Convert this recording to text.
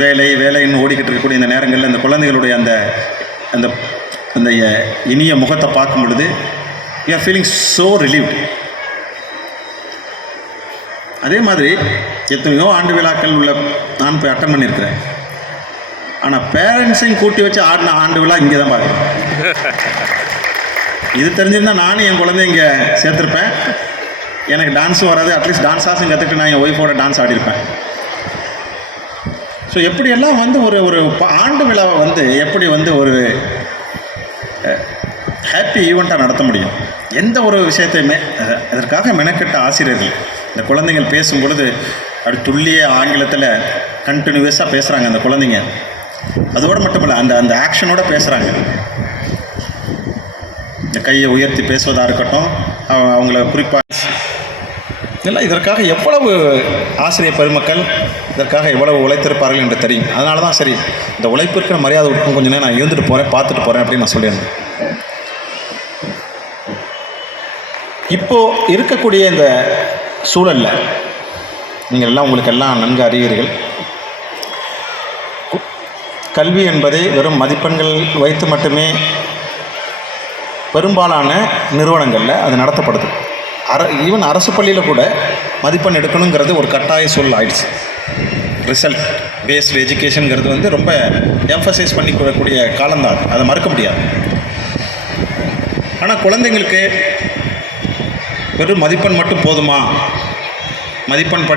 வேலைன்னு ஓடிக்கிட்டு இருக்கக்கூடிய இந்த நேரங்களில் இந்த குழந்தைகளுடைய அந்த அந்த அந்த இனிய முகத்தை பார்க்கும் பொழுது you are feeling so relieved. அதே மாதிரி எத்தனையோ ஆண்டு விழாக்கள் உள்ள நான் போய் அட்டன் பண்ணியிருக்கிறேன். ஆனால் பேரண்ட்ஸையும் கூட்டி வச்சு ஆடின ஆண்டு விழா இங்கே தான் பார்க்குறேன். இது தெரிஞ்சிருந்தால் நானும் என் குழந்தை இங்கே சேர்த்துருப்பேன். எனக்கு டான்ஸும் வராது, அட்லீஸ்ட் டான்ஸ் ஆசும் கற்றுக்கிட்டு நான் என் ஒய்ஃபோட டான்ஸ் ஆடிருப்பேன். ஸோ எப்படியெல்லாம் வந்து ஒரு ஆண்டு விழாவை வந்து எப்படி வந்து ஒரு ஹாப்பி ஈவெண்ட்டாக நடத்த முடியும். எந்த ஒரு விஷயத்தையுமே அதற்காக மெனக்கெட்ட ஆசிரியர்கள் இந்த குழந்தைகள் பேசும் பொழுது அப்படி துல்லிய ஆங்கிலத்தில் கண்டினியூஸாக பேசுகிறாங்க அந்த குழந்தைங்க. அதோடு மட்டுமில்லை, அந்த அந்த ஆக்ஷனோடு பேசுகிறாங்க. இந்த கையை உயர்த்தி பேசுவதாக இருக்கட்டும், அவங்கள குறிப்பாக இதெல்லாம் இதற்காக எவ்வளவு ஆசிரியர் பெருமக்கள் இதற்காக எவ்வளவு உழைத்திருப்பார்கள் என்று தெரியும். அதனால தான் சரி இந்த உழைப்பிற்கு மரியாதை கொடுக்கும் கொஞ்சம் நேரம் நான் இருந்துட்டு போகிறேன், பார்த்துட்டு போகிறேன் அப்படின்னு நான் சொல்லியிருந்தேன். இப்போது இருக்கக்கூடிய இந்த சூழலில் நீங்கள் எல்லாம் உங்களுக்கு எல்லாம் நன்கு அறிவீர்கள். கல்வி என்பதை வெறும் மதிப்பெண்கள் வைத்து மட்டுமே பெரும்பாலான நிறுவனங்களில் அது நடத்தப்படுது. ஈவன் அரசு பள்ளியில் கூட மதிப்பெண் எடுக்கணுங்கிறது ஒரு கட்டாய சூழல் ஆயிடுச்சு. ரிசல்ட் பேஸ்டு எஜுகேஷனுங்கிறது வந்து ரொம்ப எம்ஃபசைஸ் பண்ணிக்கூடக்கூடிய காலம்தான், அதை மறுக்க முடியாது. ஆனால் குழந்தைங்களுக்கு வெறும் மதிப்பெண் மட்டும் போதுமா, மதிப்பெண்